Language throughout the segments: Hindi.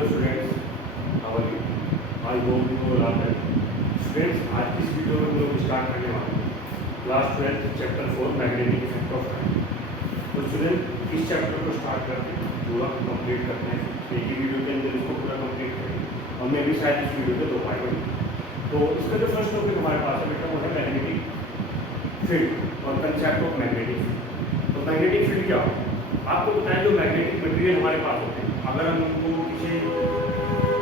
Hello students, how are you? I hope you all are well. Students, आज की इस वीडियो में हम लोग स्टार्ट करने वाले हैं class 12 chapter 4 magnetic effect of time. तो स्टूडेंट, इस चैप्टर को स्टार्ट करके पूरा कंप्लीट करते हैं। एक ही वीडियो के अंदर इसको पूरा कंप्लीट करेंगे और मैं भी शायद इस वीडियो को 2 पार्ट में। तो इसका जो फर्स्ट टॉपिक हमारे पास है बेटा, वो है मैग्नेटिक फील्ड और कंसेप्ट ऑफ मैग्नेटिक फील्ड। तो मैग्नेटिक फील्ड क्या होता है? आपको बताएं, जो मैग्नेटिक मटेरियल हमारे पास होते हैं, अगर हम उनको किसी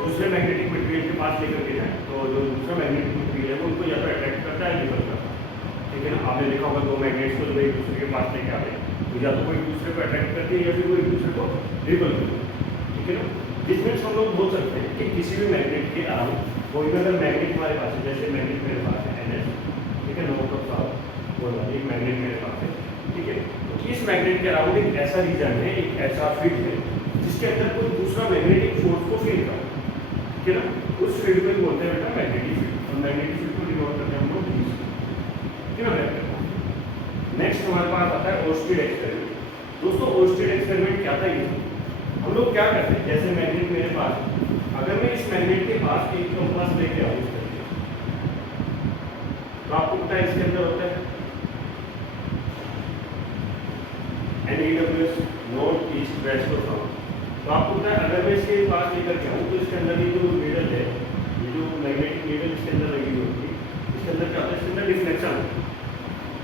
दूसरे मैग्नेटिक मटेरियल के पास लेकर के जाएं तो जो दूसरा मैग्नेटिक मटेरियल है वो उनको या तो अट्रैक्ट करता है, रिपल करता है। ठीक है ना? आपने देखा होगा 2 मैग्नेट्स को जब एक दूसरे के पास लेके आते हैं तो या तो कोई दूसरे को अट्रैक्ट करती है या फिर वो एक दूसरे को रिपल करती है। ठीक है ना? दिस मीन्स हम लोग बोल सकते हैं कि किसी भी मैग्नेट के अराउंड कोई भी अगर मैग्नेट हमारे पास है, जैसे मैग्नेट मेरे पास है NS, ठीक है, नॉर्थ ऑफ साउथ, वो एक मैग्नेट मेरे पास है। ठीक है, तो इस मैग्नेट के अराउंड एक ऐसा रीजन है, एक ऐसा फील्ड है जिसके अंदर कोई दूसरा मैग्नेटिक फोर्स को फील कर, ठीक है ना? उस फील्ड को बोलते हैं बेटा मैग्नेटिक फील्ड। और मैग्नेटिक फील्ड को डिनोट करते हैं हम लोग नेक्स्ट हमारे पास आता है ओर्स्टेड एक्सपेरिमेंट। दोस्तों, ओर्स्टेड एक्सपेरिमेंट क्या था? ये हम लोग क्या करते हैं, जैसे मैग्नेट मेरे पास, अगर मैं इस मैग्नेट के पास एक कंपास लेके आऊँ इस तरीके, तो आपको पता है इसके अंदर होता है NEWS, नॉर्थ ईस्ट वेस्ट और साउथ। तो आपको पता है अगर मैं इसके पास लेकर के आऊँ तो इसके अंदर ये जो नीडल है, ये जो मैग्नेटिक नीडल इसके अंदर लगी होती है, इसके अंदर क्या होता है, इसके अंदर डिफ्लेक्शन होता है।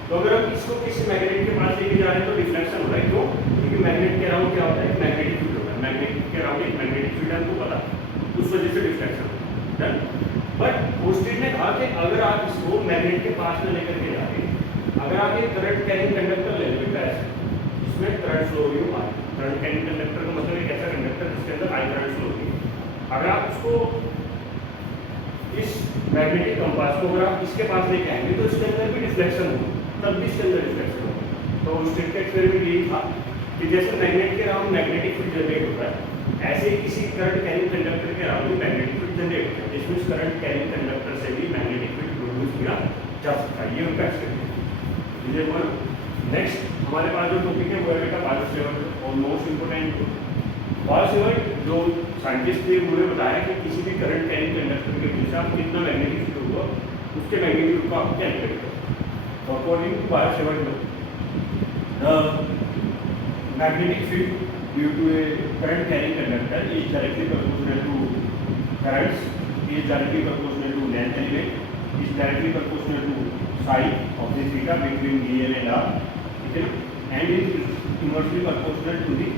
तो अगर हम इसको किसी मैग्नेट के पास लेके जा रहे हैं तो डिफ्लेक्शन हो रहा है। क्यों? क्योंकि मैग्नेट के अराउंड क्या होता है, मैग्नेटिक फील्ड होता है। मैग्नेट के अराउंड एक मैग्नेटिक फील्ड हमको पता है, उस वजह से डिफ्लेक्शन होता है। बट ओर्स्टेड ने कहा कि अगर आप इसको मैग्नेट के पास में लेकर के जा रहे हैं, अगर आप एक करंट कैरिंग कंडक्टर ले लेते हैं, इसमें करंट फ्लो भी हुआ है। करंट कैरिंग कंडक्टर का मतलब एक ऐसा कंडक्टर जिसके अंदर हाई करंट फ्लो होती है। अगर आप उसको इस मैग्नेटिक कंपास को अगर आप इसके पास लेके आएंगे तो इसके अंदर भी डिफ्लेक्शन होगा, तब भी इसके अंदर डिफ्लेक्शन होगा। तो ओर्स्टेड का एक्सपेरिमेंट यही था कि जैसे मैग्नेट के अराउंड मैग्नेटिक फील्ड जनरेट होता है, ऐसे ही किसी करंट कैरिंग कंडक्टर के अराउंड मैग्नेटिक फील्ड जनरेट होता है, जिसमें करंट कैरिंग कंडक्टर से भी मैग्नेटिक फील्ड प्रोड्यूस किया जा सकता है। ये उनका एक्सपेरिमेंट है। नेक्स्ट हमारे पास जो टॉपिक है वो है बेटा बायोसेवर्ट और मोस्ट इंपोर्टेंट बायोसेवर्ट। जो साइंटिस्ट थे उन्होंने बताया कि किसी भी करंट कैरिंग कंडक्टर के बीच आप कितना मैग्नेटिक फील्ड होगा, उसके मैग्नेटिक फील्ड को आप कैलकुलेट करें। According to Biot Savart, the magnetic field due to a current carrying conductor is directly proportional to currents, is directly proportional to length element, is directly proportional to sine of the theta between DL and R, and is inversely proportional to the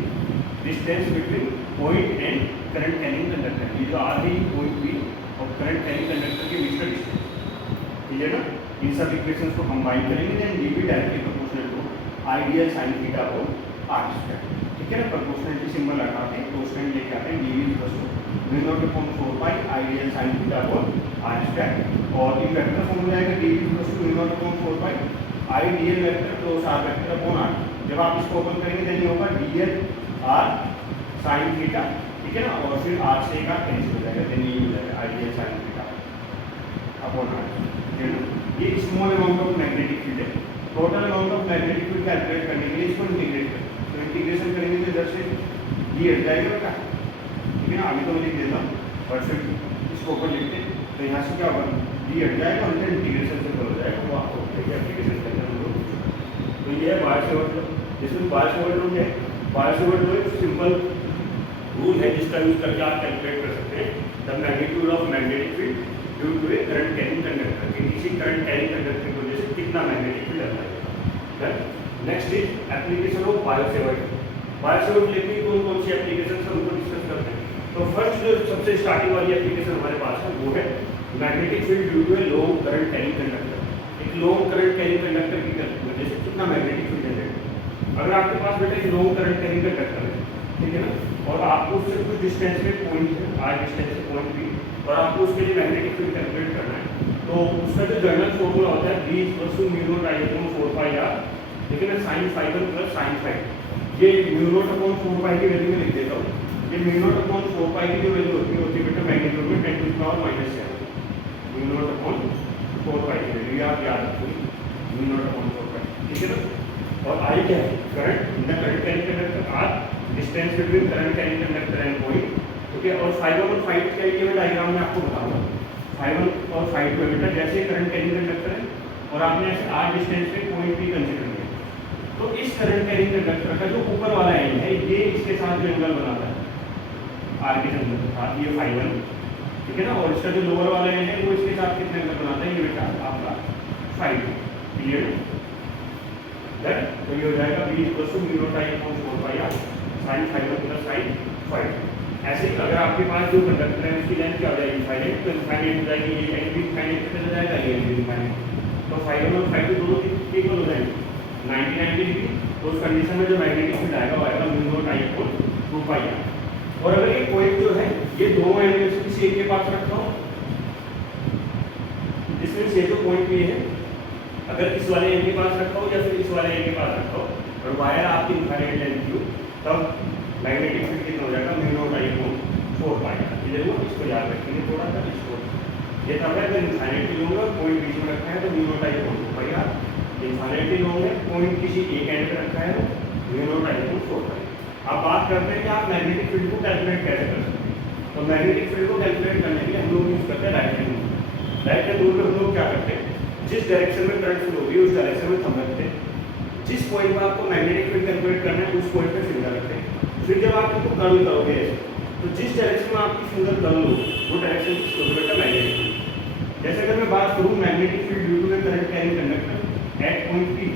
distance between point and current carrying conductor। ये जो R है point B और current carrying conductor के बीच का डिस्टेंस, ठीक है ना? इन सब इक्वेशंस को कंबाइन करेंगे then dB directly proportional to ideal sin theta को R स्क्वायर, ठीक है ना? प्रोपोर्शनलिटी सिंबल लगाते हैं तो उसमें लेके आते हैं dB equal to 0.4 pi ideal sin theta को R स्क्वायर, और इन वेक्टर फॉर्म में आएगा dB equal to 0.4 pi ideal vector cross R vector upon R। जब आप इसको ओपन करेंगे देन ये होगा DL R sin थीटा, ठीक है ना? और फिर R से का कैंसिल हो जाएगा, देन ये हो जाएगा ideal sin theta upon R, ठीक है ना? ये small amount of magnetic field है। Total amount of magnetic field calculate करने के लिए इसको इंटीग्रेट करें, तो इंटीग्रेशन करेंगे तो इधर से ये हट जाएगा बेटा, ठीक है ना? अभी तो मैं लिख देता हूँ और फिर इसको ऊपर लिखते हैं तो यहाँ से क्या होगा, ये हट जाएगा और फिर इंटीग्रेशन से हो जाएगा, वो आपको एप्लीकेशन करना होगा। तो ये है बायोसेवर्ट। जिसमें बायोसेवर्ट रूल है, बायोसेवर्ट रूल एक सिंपल रूल है जिसका यूज करके आप कैलकुलेट कर सकते हैं the magnitude of magnetic field due to a current carrying conductor, कि किसी करंट कैरिंग कंडक्टर की वजह से कितना मैग्नेटिक फील्ड आता है। Next is application of Biot Savart. Biot Savart लेके कौन कौन सी एप्लीकेशन है उनको डिस्कस करते हैं। तो फर्स्ट जो सबसे स्टार्टिंग वाली एप्लीकेशन हमारे पास है वो है magnetic field due to a long current carrying conductor. एक लॉन्ग करंट कैरिंग कंडक्टर की वजह से कितना मैग्नेटिक फील्ड जनरेट। अगर आपके पास बेटा एक लॉन्ग करंट कैरिंग कंडक्टर है, ठीक है ना, और आपको उससे कुछ डिस्टेंस पे पॉइंट है, R डिस्टेंस से पॉइंट B, और आपको उसके लिए मैग्नेटिक फील्ड कैलकुलेट करना है, तो उसका जो जनरल फॉर्मूला होता है B equal to mu not I upon 4 pi R, ठीक है ना, sin φ1 प्लस sin φ। ये म्यू नॉट अपॉन 4 पाई की वैल्यू में लिख देता हूँ। ये म्यू नॉट अपॉन 4 पाई की जो वैल्यू होती है बेटा मैग्नीट्यूड में 10 to the power -7, mu not upon 4 pi की वैल्यू आप याद रखिए, म्यू नॉट अपॉन 4 पाई, ठीक है ना? और I क्या है, current in the current carrying conductor, R distance between current carrying conductor and point, ठीक है। और फाइव वन और फाइव के लिए मैं डायग्राम में आपको बताऊंगा। फाइव वन और फाइव टू बेटा जैसे करंट कैरिंग कंडक्टर है और आपने ऐसे आर डिस्टेंस पे पॉइंट भी कंसिडर किया, तो इस करंट कैरिंग कंडक्टर का जो ऊपर वाला एंड है ये इसके साथ जो एंगल बनाता है आर के साथ, ये फाइव वन, ठीक है ना। और इसका जो लोअर वाला एंड है वो इसके साथ कितने एंगल बनाता है, ये बेटा आपका फाइव। क्लियर है? तो ये हो जाएगा B equal to mu not I upon 4 pi R sine five one plus sine five. ऐसे ही अगर आपके पास जो कंडक्टर है उसकी लेंथ क्या हो जाएगी, इनफाइनाइट, तो इनफाइनाइट हो जाएगी, ये एंड भी इनफाइनाइट पे चला जाएगा, ये भी इनफाइनाइट। तो फाइव वन और फाइव टू दोनों इक्वल हो जाएंगे 99 डिग्री। तो उस कंडीशन में जो मैग्नेटिक फील्ड आएगा वो आएगा mu not I upon 2 pi R. और अगर ये पॉइंट जो है ये दोनों एंड में से किसी एक के पास रखा हो, जिसमें से जो पॉइंट ये है अगर इस वाले एंड के पास रखा हो या फिर इस वाले एंड के पास रखा हो और वायर आपकी इनफाइनाइट लेंथ की, तब मैग्नेटिक फील्ड कितना हो जाएगा, mu not I upon 4 pi R. Clear हुआ? इसको याद रखेंगे थोड़ा सा। इसको ये तब है अगर इनफाइनाइटली लॉन्ग है पॉइंट बीच में रखा है तो mu not I upon 2 pi R. Infinitely long है पॉइंट किसी एक एंड पे रखा है तो mu not I upon 4 pi. अब बात करते हैं कि आप मैग्नेटिक फील्ड को कैलकुलेट कैसे कर सकते हैं। तो मैग्नेटिक फील्ड को कैलकुलेट करने के लिए हम लोग यूज करते हैं right hand rule. Right hand rule में हम लोग क्या करते हैं, जिस डायरेक्शन में करंट फ्लो होगी उस डायरेक्शन में थंब रखते हैं। जिस पॉइंट पर आपको मैग्नेटिक फील्ड कैलकुलेट करना है उस पॉइंट पे फिंगर रखते हैं। फिर जब आप इसको कर्ल करोगे तो जिस डायरेक्शन में आपकी फिंगर कर्ल हो वो डायरेक्शन किसको बेटा, मैग्नेटिक फील्ड। जैसे अगर मैं बात करूँ magnetic field due to the current carrying conductor at point P,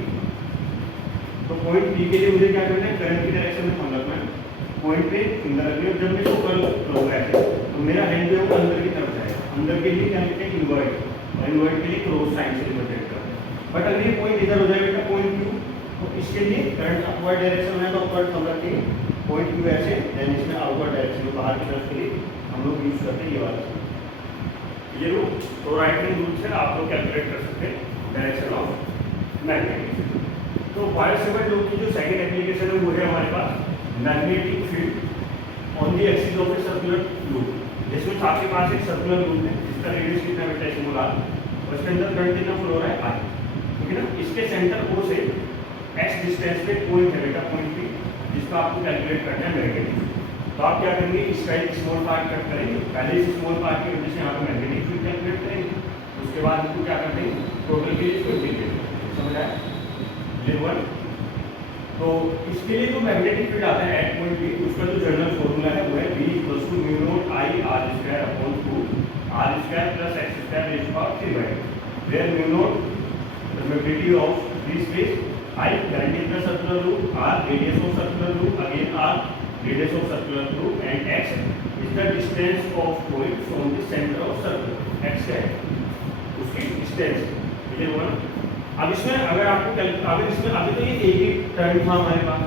तो पॉइंट पी के लिए मुझे क्या करना है, करंट की डायरेक्शन में थंब रखना है, पॉइंट पे फिंगर रखनी है। जब मैं इसको कर्ल करूँगा ऐसे तो मेरा हैंड जो है वो अंदर की तरफ जाएगा। अंदर के लिए क्या लिखते हैं, इनवर्ट, और इनवर्ट के लिए क्रॉस साइन से रिप्रेजेंट करते हैं। बट अगर ये पॉइंट इधर हो जाए बेटा पॉइंट क्यू, तो इसके लिए करंट अपवर्ड डायरेक्शन में है तो अपवर्ड थंब रखेंगे, पॉइंट क्यू ऐसे, देन इसमें आउटवर्ड डायरेक्शन में बाहर की तरफ के लिए हम लोग यूज करते हैं ये वाला। ये रूल तो राइट हैंड रूल से आप लोग कैलकुलेट कर सकते हैं डायरेक्शन ऑफ मैग्नेटिक। तो बायोसेवर्ट लॉ की जो सेकंड एप्लीकेशन है वो है हमारे पास magnetic field on the axis of a circular loop. जिसमें आपके पास एक सर्कुलर लूप है जिसका रेडियस कितना बेटा है, स्मॉल आर, और इसके अंदर करंट कितना फ्लो हो रहा है, आई, ठीक है ना। इसके सेंटर ओ से एक्स डिस्टेंस पे पॉइंट है बेटा, पॉइंट पी, जिसका आपको कैलकुलेट करना है मैग्नेटिक। तो आप क्या करेंगे, इसका एक स्मॉल पार्ट कट करेंगे, पहले इस स्मॉल पार्ट की वजह से यहाँ पे मैग्नेटिक फील्ड कैलकुलेट करेंगे, उसके बाद इसको क्या करते हैं, टोटल के लिए इसको इंटीग्रेट, समझ आया, ये वन। तो इसके लिए जो मैग्नेटिक फील्ड आता है एट पॉइंट बी, उसका जो जनरल फॉर्मूला है वो है B equals to mu not I R square upon 2 R square plus x square raise to power 3/2, where mu not permittivity of free space, I current in the circular loop, R radius of circular loop, again R radius of circular loop, and x is the distance of point from the center of circle, x है उसकी distance, क्लियर हुआ ना। अब इसमें अगर आपको अगर इसमें अभी तो ये एक ही टर्न था हमारे पास,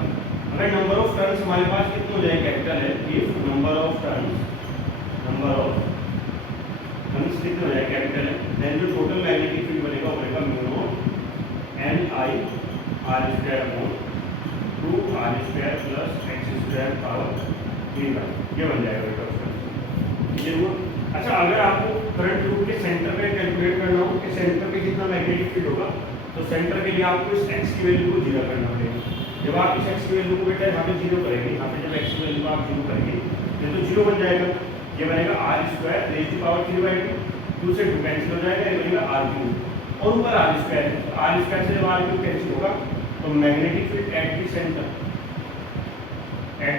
अगर नंबर ऑफ टर्न्स हमारे पास कितने हो जाए, कैपिटल है, इफ नंबर ऑफ टर्न्स कितने हो जाए, कैपिटल है, देन जो टोटल मैग्नेटिक फील्ड बनेगा वो बनेगा mu not N I R square upon 2 R square plus x square power 3/2, ये बन जाएगा बेटा उसका। ये हुआ। अच्छा, अगर आपको करंट लूप के सेंटर पे कैलकुलेट करना हो कि सेंटर पे कितना मैग्नेटिक फील्ड होगा, तो सेंटर के लिए आपको इस x की वैल्यू को 0 करना पड़ेगा। जब आप इस x की वैल्यू को बेटा यहाँ पे 0 करेंगे, यहाँ पे जब x की वैल्यू को आप 0 करेंगे तो 0 बन जाएगा, ये बनेगा R square raise to power 3/2, 2 से 2 कैंसिल हो जाएगा, ये बनेगा आर क्यूब, और ऊपर आर स्क्वायर, आर स्क्वायर से जब आर क्यूब कैंसिल होगा तो magnetic field at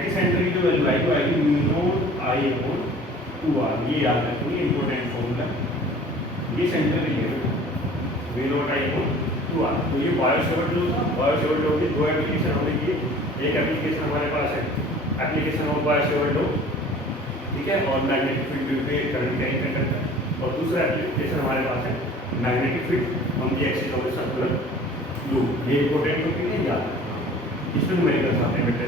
the centre की जो वैल्यू आएगी वो आएगी mu naught I upon 2r, ये याद रखिए इंपॉर्टेंट फॉर्मूला, ये सेंटर के लिए mu naught I upon 2r। तो ये बायोसेवर्ट लॉ था। बायोसेवर्ट लॉ की दो एप्लीकेशन हमने की, एक एप्लीकेशन हमारे पास है एप्लीकेशन ऑफ बायोसेवर्ट लॉ, ठीक है, और magnetic field due to current carrying conductor, और दूसरा एप्लीकेशन हमारे पास है magnetic field on the axis of the circular loop. ये इंपॉर्टेंट टॉपिक है, याद रखना, इसमें न्यूमेरिकल्स आते हैं बेटा,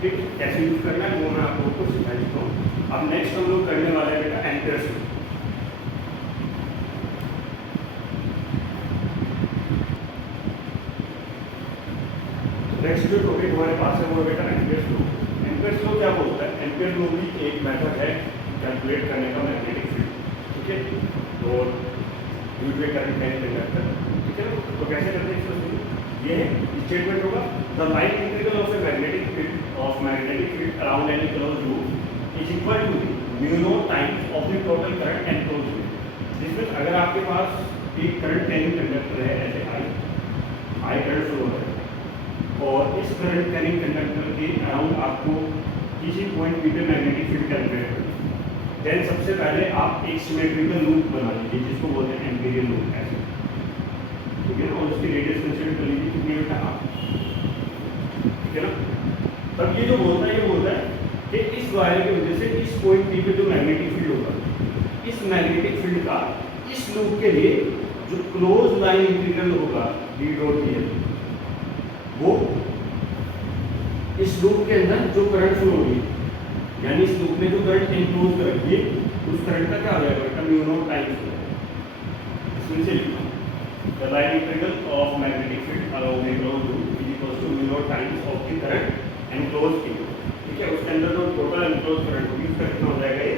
ठीक, कैसे यूज करना है वो मैं आप लोगों को सिखा देता हूँ। अब नेक्स्ट हम लोग करने वाले हैं बेटा एम्पियर्स लॉ। नेक्स्ट जो टॉपिक हमारे पास है वो बेटा एम्पियर्स लॉ। एम्पियर्स लॉ क्या बोलता है, एम्पियर लॉ भी एक मेथड है कैलकुलेट करने का मैग्नेटिक फील्ड, ठीक है, तो due to current carrying conductor, ठीक है। तो कैसे करते हैं इसको, ये स्टेटमेंट होगा, the line integral of a magnetic field around any closed loop is equal to mu naught times of the total current enclose field. जिसमें अगर आपके पास एक करंट कैरिंग कंडक्टर है ऐसे आई करंट फ्लो है और इस करंट कैरिंग कंडक्टर के अराउंड आपको किसी पॉइंट पी पे मैग्नेटिक फील्ड कैलकुलेट करना, देन सबसे पहले आप एक सिमेट्रिकल लूप बना लीजिए जिसको बोलते हैं एम्पीरियल लूप ऐसे, ठीक है ना, और उसकी रेडियस कंसीडर कर लीजिए कितनी है आप, ठीक है ना। तब ये जो बोलता है कि इस वायर की वजह से इस पॉइंट पी पे जो मैग्नेटिक फील्ड होगा, इस मैग्नेटिक फील्ड का इस लूप के लिए जो क्लोज लाइन इंटीग्रल होगा डी डॉट डी, वो इस लूप के अंदर जो करंट फ्लो होगी, यानी इस लूप में जो करंट एनक्लोज कर रखी है उस करंट का क्या हो जाएगा बेटा, म्यू नॉट टाइम्स इसमें से लिखना the line integral of magnetic field along the close loop is equal to mu naught times of the current enclose field, ठीक है। उसके अंदर जो टोटल एनक्लोज करंट होगी उसका कितना हो जाएगा, ये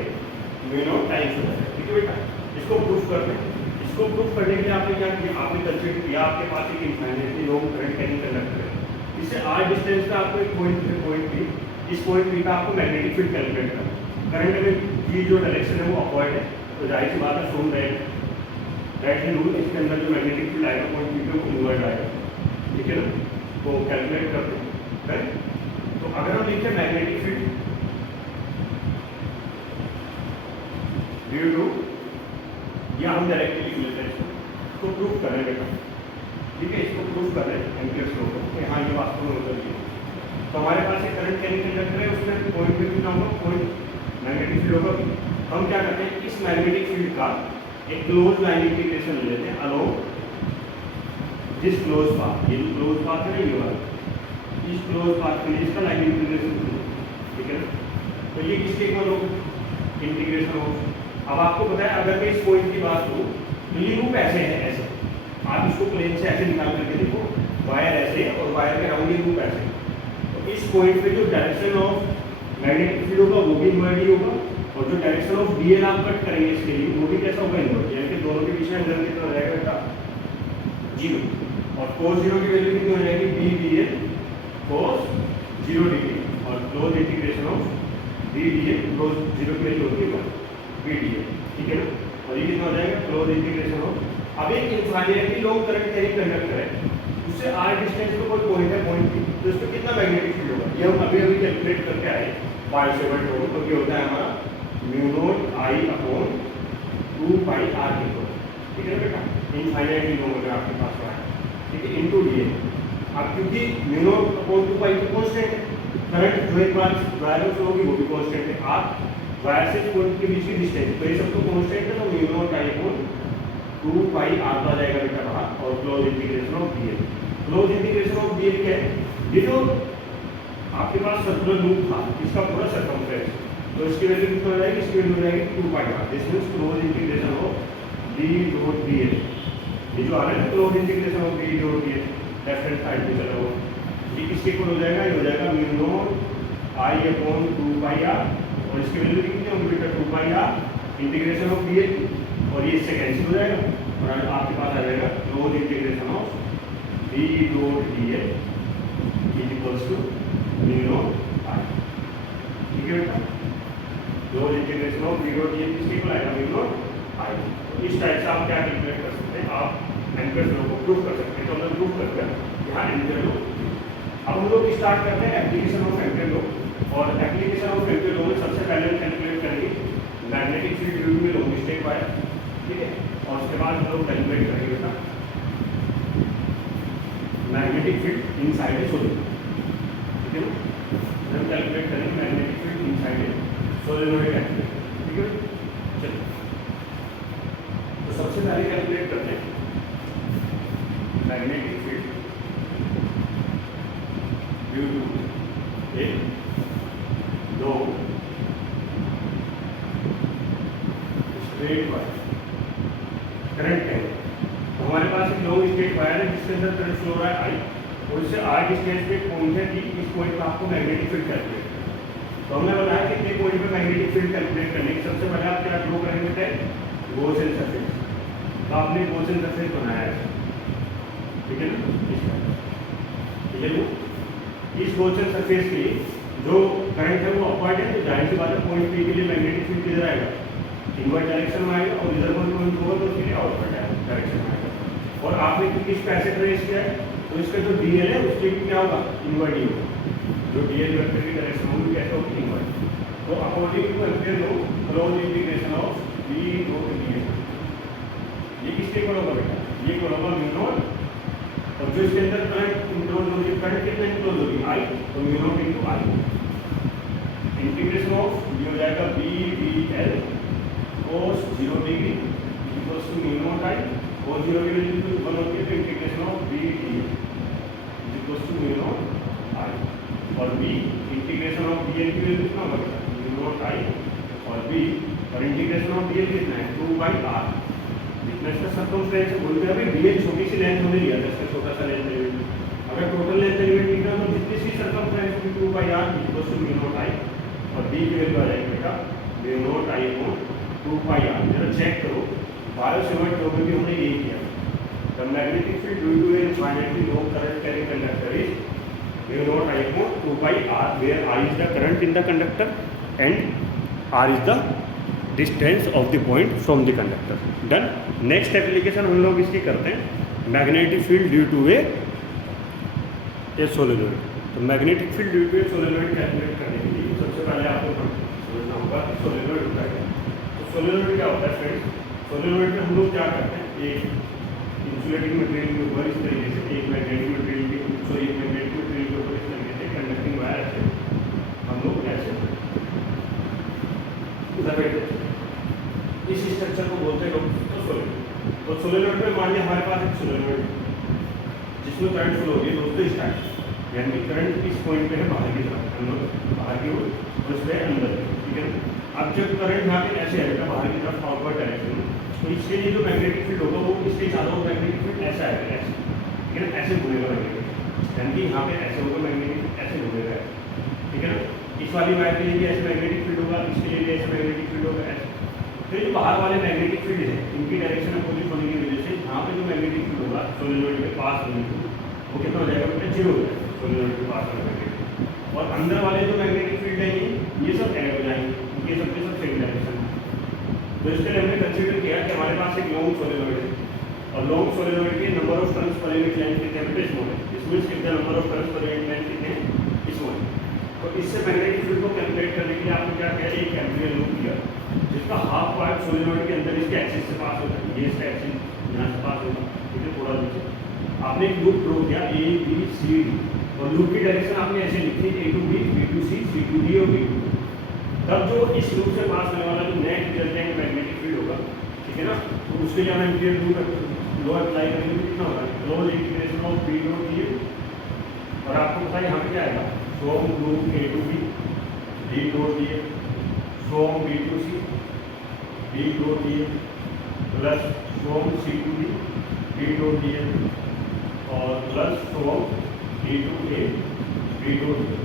म्यू नॉट टाइम्स हो जाएगा, ठीक है बेटा। इसको प्रूफ करते हैं। इसको प्रूफ करने के लिए आपने क्या किया, आपने कंसीडर किया आपके पास एक infinitely long current carrying conductor है, इससे आर डिस्टेंस का आपको एक पॉइंट है, पॉइंट पी, इस पॉइंट पी का आपको मैग्नेटिक फील्ड कैलकुलेट करना है। करंट में की जो डायरेक्शन है वो अपवर्ड है, तो जाहिर सी बात है फ्रॉम राइट हैंड रूल, इसके अंदर जो मैग्नेटिक फील्ड आएगा पॉइंट पी पे वो इनवर्ट आएगा, ठीक है ना। तो कैलकुलेट करते हैं, करेक्ट। तो अगर हम लिखें मैग्नेटिक फील्ड ड्यू टू, या हम डायरेक्टली लिख लेते हैं इसको प्रूफ कर रहे हैं बेटा, ठीक है। इसको प्रूफ कर रहे हैं एम्पियर्स लॉ को कि हाँ ये वास्तव में होता है। तो हमारे पास एक करंट कैरिंग कंडक्टर है, उसमें पॉइंट पे कितना होगा, पॉइंट मैग्नेटिक फील्ड होगा। हम क्या करते हैं, इस मैग्नेटिक फील्ड का एक क्लोज लाइन इंटीग्रेशन ले लेते हैं अलोंग दिस क्लोज पाथ, ये क्लोज पाथ है ये वाला, इस क्लोज पाथ के लिए इसका लाइन इंटीग्रेशन, ठीक है ना। तो ये किसके इक्वल होगा, इंटीग्रेशन होगा। अब आपको पता है अगर मैं इस पॉइंट की बात करूँ तो ये लूप ऐसे है, ऐसे आप इसको प्लेन से ऐसे निकाल करके देखो, वायर ऐसे और वायर के अराउंड ये लूप ऐसे, तो इस पॉइंट पे जो डायरेक्शन ऑफ मैग्नेटिक फील्ड होगा वो भी इनवर्ट ही होगा, और जो डायरेक्शन ऑफ डीएल आप कट करेंगे इसके लिए वो भी कैसा होगा, इनवर्ट, यानी कि दोनों के बीच में एंगल कितना हो जाएगा बेटा, 0, और cos 0 की वैल्यू कितनी हो जाएगी, B D L cos 0 degree, और close integration of B D L cos 0 की वैल्यू होगी 1 बी डी एल, ठीक है ना। और ये कितना हो जाएगा, क्लोज इंटीग्रेशन ऑफ, अब एक infinitely long current carrying conductor है, उससे आर डिस्टेंस पे कोई पॉइंट है, पॉइंट पी, तो इस पे कितना मैग्नेटिक फील्ड होगा, ये हम अभी कैलकुलेट करके आए बाय सेवन टू, तो ये होता है हमारा mu not I upon 2 pi R के ऊपर, ठीक है ना बेटा। इनफाइनाइटली लॉन्ग अगर आपके पास है, ठीक है, इनटू डी। अब क्योंकि म्यू नॉट अपॉन 2 पाई तो कांस्टेंट है, करंट जो एक बार वायर में फ्लो होगी वो भी कांस्टेंट है, आप वायर से पॉइंट के बीच की डिस्टेंस, तो ये सब तो कांस्टेंट है, तो mu not I upon 2 pi R आ जाएगा बेटा बाहर, और close integration of DL. Close integration of DL क्या है, ये जो आपके पास सर्कुलर लूप था इसका पूरा सर्कमफ्रेंस, तो इसकी वैल्यू कितना हो जाएगी, इसकी वैल्यू हो जाएगी 2 pi R, this means close integration of D dot DL. ये जो आ रहा है close integration of D dot DL left hand side पे चला हुआ, ये किसके इक्वल हो जाएगा, ये हो जाएगा mu not I upon 2 pi R, और इसकी वैल्यू कितनी होगी बेटा, 2 pi R integration of DL, और ये इससे कैंसिल हो जाएगा, और आपके पास आ जाएगा close integration of D dot DL is equals to mu not I, ठीक है बेटा। Close integration of D dot DL किसके इक्वल आएगा, म्यू नॉट आई। तो इस टाइप से आप क्या कैलकुलेट कर सकते हैं, आप एम्पियर लॉ को प्रूव कर सकते हैं। तो हमने प्रूव कर दिया यहाँ एम्पियर लॉ। अब हम लोग स्टार्ट करते हैं एप्लीकेशन ऑफ एम्पियर लॉ, और एप्लीकेशन ऑफ एम्पियर लॉ में सबसे पहले हम कैलकुलेट करेंगे magnetic field due to long straight wire, ठीक है, और उसके बाद हम लोग कैलकुलेट करेंगे बेटा मैग्नेटिक फील्ड इनसाइड ए सोलेनोइड, ठीक है ना। हम कैलकुलेट करेंगे मैग्नेटिक फील्ड इनसाइड ए सोलेनोइड एक्टिव, ठीक है। चलिए तो सबसे पहले कैलकुलेट करते हैं मैग्नेटिक फील्ड ड्यू टू ए दो स्ट्रेट वायर करंट है। तो हमारे पास एक लॉन्ग स्ट्रेट वायर है जिसके अंदर करंट फ्लो हो रहा है आई, और इससे आर डिस्टेंस पे पॉइंट है कि इस पॉइंट पर आपको मैग्नेटिक फील्ड कैलकुलेट करना है। तो हमने बताया कि कितने पॉइंट पे मैग्नेटिक फील्ड कैलकुलेट करने की सबसे पहले आप क्या ड्रॉ करेंगे बेटा, गॉसियन सरफेस। तो आपने गॉसियन सरफेस बनाया है, ठीक है ना, ठीक है। इस गॉसियन सरफेस के जो करंट है वो अपवर्ड है, तो जाहिर सी बात है पॉइंट पी के लिए मैग्नेटिक फील्ड किधर आएगा, इनवर्ट डायरेक्शन में आएगा, और इधर कोई पॉइंट होगा तो उसके लिए आउटवर्ड डायरेक्शन में आएगा। और आपने किस पैसे ट्रेस किया है, तो इसका जो डीएल है उसके भी क्या होगा, इनवर्ट ही होगा। जो डीएल वेक्टर की डायरेक्शन होगी कैसे होगी, इनवर्ट। तो according two ampere law close integration of V dot DL, ये किसके इक्वल होगा बेटा, ये इक्वल होगा म्यू नॉट, और जो इसके अंदर करंट इंक्लोज होगी, करंट कितना इंक्लोज होगी, आई, तो mu naught into I. Integration of ये हो जाएगा B D L cos 0 degree equals to mu not I, cos 0 की वैल्यू 1 होती है, तो integration of B D L equals to mu not I, और B integration of D L की वैल्यू कितना होगा, म्यू नॉट आई, और बी और इंटीग्रेशन ऑफ डी एल कितना है, 2/r। जितना इसका सर्कमफ्रेंस है, बोलते हैं भाई डीएल छोटी सी लेंथ होने लिया था, इसका छोटा सा लेंथ एलिमेंट, अगर टोटल लेंथ एलिमेंट निकला तो जितनी सी सर्कमफ्रेंस होगी 2/r equals to mu not I, और बी की वैल्यू आ जाएगी बेटा mu naught I upon 2/r। जरा चेक करो, 12 सेवंट लोगों भी हमने यही किया। The magnetic field due to a infinitely लो current carrying conductor is mu not I upon 2/r, where I is the current in the conductor and r is the distance of the point from the conductor. Done. Next application हम लोग इसकी करते हैं magnetic field due to a solenoid. तो magnetic field due to a solenoid calculate करने के लिए सबसे पहले आपको समझना होगा कि सोलेनोइड होता है। तो सोलेनोइड क्या होता है फ्रेंड्स, सोलेनोइड में हम लोग क्या करते हैं, एक इंसुलेटिंग मटेरियल के ऊपर इस तरीके से, एक मैग्नेटिक मटेरियल के ऊपर इस तरीके से कंडक्टिंग वायर से हम लोग ऐसे लपेट देते हैं। इस स्ट्रक्चर को बोलते हैं लोग तो सोलेनोइड। तो सोलेनोइड में मान लिया हमारे पास एक सोलेनोइड जिसमें करंट फ्लो होगी दोस्तों स्टार्ट, यानी करंट इस पॉइंट पे है बाहर की तरफ, हम लोग बाहर की ओर और इस पे अंदर, ठीक है। अब जब करंट यहाँ पे ऐसे आएगा बाहर की तरफ आउटवर्ड डायरेक्शन में, तो इसके लिए जो मैग्नेटिक फील्ड होगा वो इसके चारों ओर मैग्नेटिक फील्ड ऐसा आएगा, ऐसे, ठीक है ना, ऐसे घूमेगा मैग्नेटिक, यानी कि यहाँ पे ऐसे होगा मैग्नेटिक, ऐसे घूमेगा, ठीक है ना। इस वाली वायर के लिए भी ऐसे मैग्नेटिक फील्ड होगा, इसके लिए भी ऐसे मैग्नेटिक फील्ड होगा, ऐसे। तो ये बाहर वाले मैग्नेटिक फील्ड है, इनकी डायरेक्शन अपोजिट होने की वजह से यहाँ पे जो मैग्नेटिक फील्ड होगा सोलेनोइड के पास होने को वो कितना हो जाएगा बेटा, 0 हो जाएगा सोलेनोइड के पास वाला मैग्नेटिक। और अंदर वाले जो मैग्नेटिक फील्ड है ये सब ऐड हो जाएंगे, ये सब के सब सेम डायरेक्शन है। तो इसके लिए हमने कंसीडर किया कि हमारे पास एक लॉन्ग सोलेनोइड है, और लॉन्ग सोलेनोइड के number of turns per unit length कितने हैं, इसमें इसमें कितने number of turns per unit length कितने हैं, इसमें। तो इससे मैग्नेटिक फील्ड को कैलकुलेट करने के लिए आपने क्या किया, एक एम्पीयर लूप किया जिसका हाफ पार्ट सोलेनोइड के अंदर इसके एक्सिस से पास होता है, ये इसका एक्सिस यहाँ से पास होगा, ठीक है, थोड़ा नीचे। आपने एक लूप ड्रॉ किया ए बी सी डी, और लूप की डायरेक्शन आपने ऐसे लिखी A to B, B to C, C to D और बी टू। तब जो इस लूप से पास होने वाला जो नेट रिजल्टेंट मैग्नेटिक फील्ड होगा, ठीक है ना, तो उसके लिए हम एम्पीयर लॉ अप्लाई करेंगे, कितना होगा, close integration of B dot D, और आपको पता है यहाँ पे क्या आएगा, from loop A to B D dot D, from B to C D dot D, plus from C to D D dot D, और plus from D to A B dot D,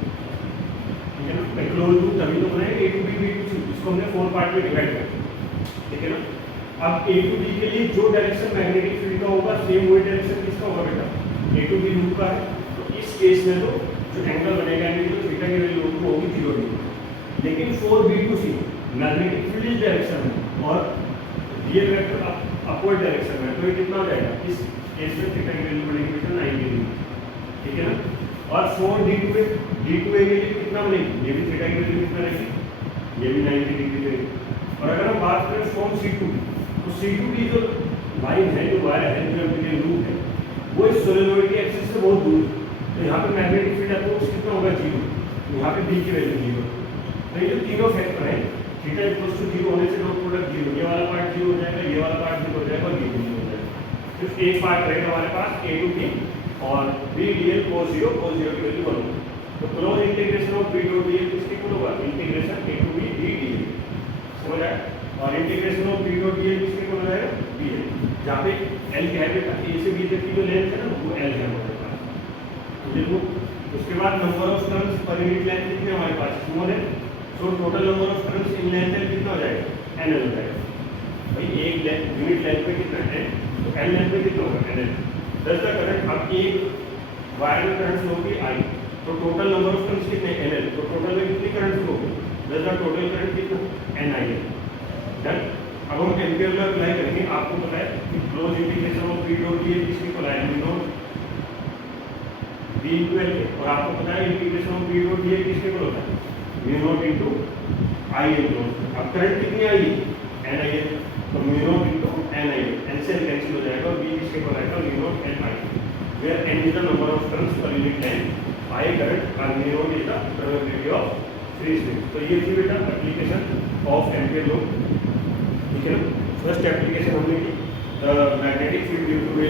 ठीक है ना। क्लोज लूप तभी तो बनाएंगे A to B B to C, इसको हमने 4 पार्ट में डिवाइड किया, ठीक है ना। अब ए टू बी के लिए जो डायरेक्शन मैग्नेटिक फील्ड का होगा सेम वही डायरेक्शन किसका होगा बेटा, ए टू बी लूप का है। तो इस केस में तो जो एंगल बनेगा यानी जो थीटा की वैल्यू होगी 0 डिग्री, लेकिन for B to C magnetic field इस डायरेक्शन में और डीएल वेक्टर अपवर्ड डायरेक्शन में, तो ये कितना हो जाएगा, इस केस में थीटा की वैल्यू बनेगी बेटा 90 डिग्री, ठीक है ना। और फॉर डी टू ए के लिए कितना बनेगी, ये भी थीटा की वैल्यू कितना रहेगी, ये भी 90 डिग्री रहेगी। और अगर हम बात करें फ्रॉम सी टू, तो सी टू की जो लाइन है, जो वायर है, जो एम्पीयर लूप है, वो इस सोलेनोइड के एक्सिस से बहुत दूर है। तो यहाँ पे मैग्नेटिक फील्ड अप्रोच कितना होगा, 0, यहाँ पे बी की वैल्यू 0। तो ये जो तीनों फैक्टर हैं, थीटा इक्वल्स टू 0 होने से डॉट प्रोडक्ट 0, ये वाला पार्ट 0 हो जाएगा, ये वाला पार्ट 0 हो जाएगा, और ये 0 हो जाएगा। सिर्फ एक पार्ट रहेगा हमारे पास ए टू बी, और बी डी एल cos 0 की वैल्यू 1। तो close integration of B dot D L किसके इक्वल होगा, integration A to B D D L, समझ आया। और integration of B dot D L किसके इक्वल हो जाएगा, बी एल, जहाँ पे एल क्या है बेटा, ए से बी तक की जो लेंथ है ना वो एल है हमारे पास, तो देखो। उसके बाद number of turns per unit length कितने हमारे पास, स्मॉल है, तो total number of turns in length कितना हो जाएगा, एन एल हो जाएगा। भाई एक यूनिट लेंथ में कितना है, तो एन लेंथ में कितना होगा, एन एल। दस द करंट, अब एक वायर में करंट फ्लो होगी आई, तो टोटल नंबर ऑफ टर्न्स कितने, एन एल, तो टोटल में कितनी करंट फ्लो होगी, दस का टोटल करंट कितना एन आई है। डन। अब हम एम्पियर लॉ अप्लाई करेंगे। आपको पता है कि close integration of B dot D किसके को लाया mu naught B into L, और आपको पता है integration of B dot D किसके को होता है mu naught into I L close. अब करंट कितनी आई एन आई एल, तो mu naught into N I L, N से कैंसिल हो जाएगा और बी किसके को लाएगा mu not N I, where N is the number of turns per unit time, I current और mu naught is the probability of free space. तो ये थी बेटा एप्लीकेशन ऑफ एम्पियर लॉ। ठीक है ना। फर्स्ट एप्लीकेशन हमने की the magnetic field due to a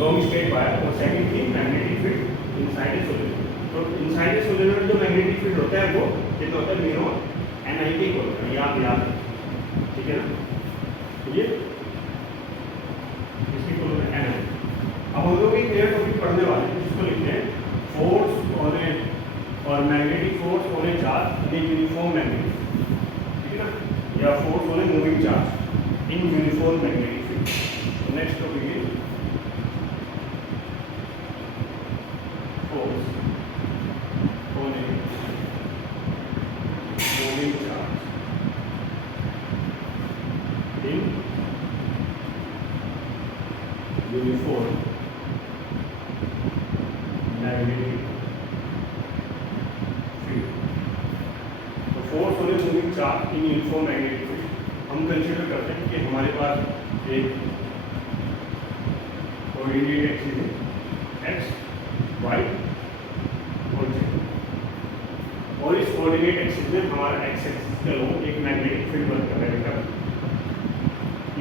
long straight wire, और सेकंड थी magnetic field inside a solenoid. तो इनसाइड ए सोलेनॉइड जो मैग्नेटिक फील्ड होता है वो कितना होता है म्यू नॉट एन आई के इक्वल होता है, याद याद। ठीक है ना। तो ये इसकी इक्वल होता है एन आई। अब हम लोग एक नया टॉपिक पढ़ने वाले हैं जिसको लिखते हैं फोर्स ऑन ए और magnetic force on a charge in uniform magnetic, ठीक है ना, या force on a moving charge in uniform magnetic field. Next topic is force on a moving charge in uniform magnetic field. तो force on a moving charge in uniform magnetic field हम कंसीडर करते हैं कि हमारे पास एक कोऑर्डिनेट एक्सिस है एक्स वाई और जेड, और इस कोऑर्डिनेट एक्सिस में हमारा एक्स एक्सिस के अलोंग एक मैग्नेटिक फील्ड वर्क कर रहा है।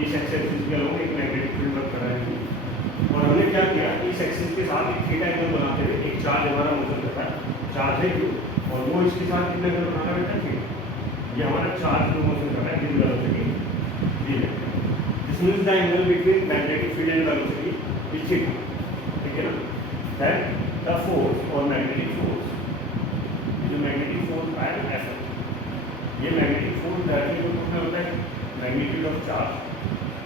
इस एक्स एक्सिस के अलोंग एक मैग्नेटिक फील्ड वर्क कर रहा है। और हमने क्या किया, इस एक्सिस के साथ एक थीटा एंगल बनाते हुए एक चार्ज हमारा मोशन करता है, चार्ज है क्यू, और वो इसके साथ कितना एंगल बनाना बेटा थीटा। ये हमारा चार्ज जो मोशन कर रहा है जिस वेलोसिटी दी है, this means the angle between magnetic field and velocity is theta. ठीक है ना। दैट द फोर्स और मैग्नेटिक फोर्स, जो मैग्नेटिक फोर्स आया ना ऐसा, ये मैग्नेटिक फोर्स डायरेक्टली प्रोपोर्शनल होता है मैग्नीट्यूड ऑफ चार्ज,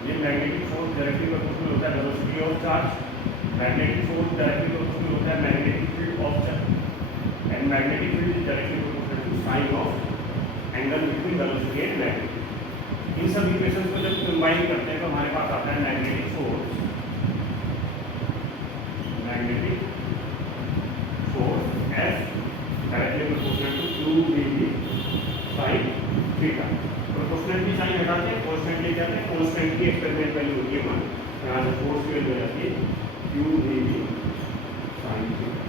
ये मैग्नेटिक फोर्स डायरेक्टली प्रोपोर्शनल होता है velocity of charge, magnetic force directly proportional होता है magnetic field of charge, and magnetic field is directly proportional to sine of angle between velocity and magnetic. इन सब इक्वेशंस को जब कंबाइन करते हैं तो हमारे पास आता है magnetic force F directly proportional to Q V sine theta. Proportionality sign हटाते हैं, कांस्टेंट ले जाते हैं, कांस्टेंट की एक्सपेरिमेंट वैल्यू होती है मान, यहाँ से फोर्स की वैल्यू आती है क्यू वी साइन थीटा।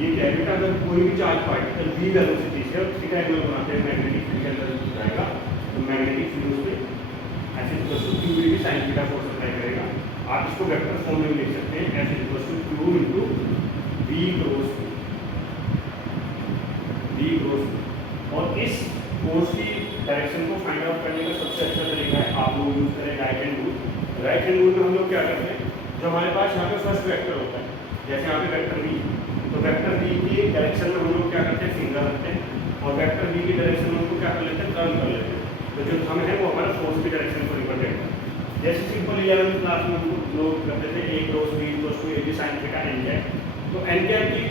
ये क्या है बेटा, अगर कोई भी चार्ज पार्टिकल v वेलोसिटी से और थीटा एंगल बनाते हैं मैग्नेटिक फील्ड के अंदर जाएगा, तो मैग्नेटिक फील्ड उस पे ऐसे Q V sine theta force apply करेगा। आप इसको वेक्टर फॉर्म में लिख सकते हैं ऐसे क्यू इनटू वी क्रॉस और इस फोर्स की डायरेक्शन को फाइंड आउट करने का सबसे अच्छा तरीका है आप लोग यूज करें right hand rule. Right hand rule में हम लोग क्या करते हैं, जो हमारे पास यहाँ पे फर्स्ट वेक्टर होता है, जैसे यहाँ पे वेक्टर वी, तो वेक्टर वी की डायरेक्शन में हम लोग क्या करते हैं फिंगर रखते हैं, और वेक्टर वी की डायरेक्शन में उनको क्या कर लेते हैं टर्न कर लेते हैं। तो जो थंब है वो हमारा फोर्स की डायरेक्शन को रिप्रेजेंट करता है। जैसे सिंपल 11th क्लास में हम लोग करते थे A cross B equals to A B sine theta N cap, तो एन कैप की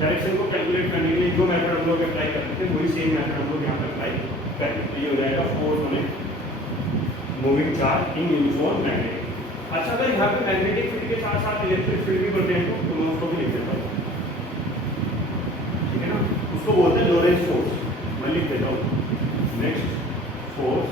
डायरेक्शन को कैलकुलेट करने के लिए जो मेथड हम लोग अप्लाई करते थे वही सेम मेथड हम लोग यहाँ पर अप्लाई करेंगे। ये हो जाएगा force on a moving charge in uniform magnetic. अच्छा, अगर यहाँ पे मैग्नेटिक फील्ड के साथ साथ इलेक्ट्रिक फील्ड भी बढ़ते हैं तो मैं उसको भी लिख देता हूँ, ठीक है ना। उसको बोलते हैं लोरेंट्ज फोर्स, मैं लिख देता हूँ। Next force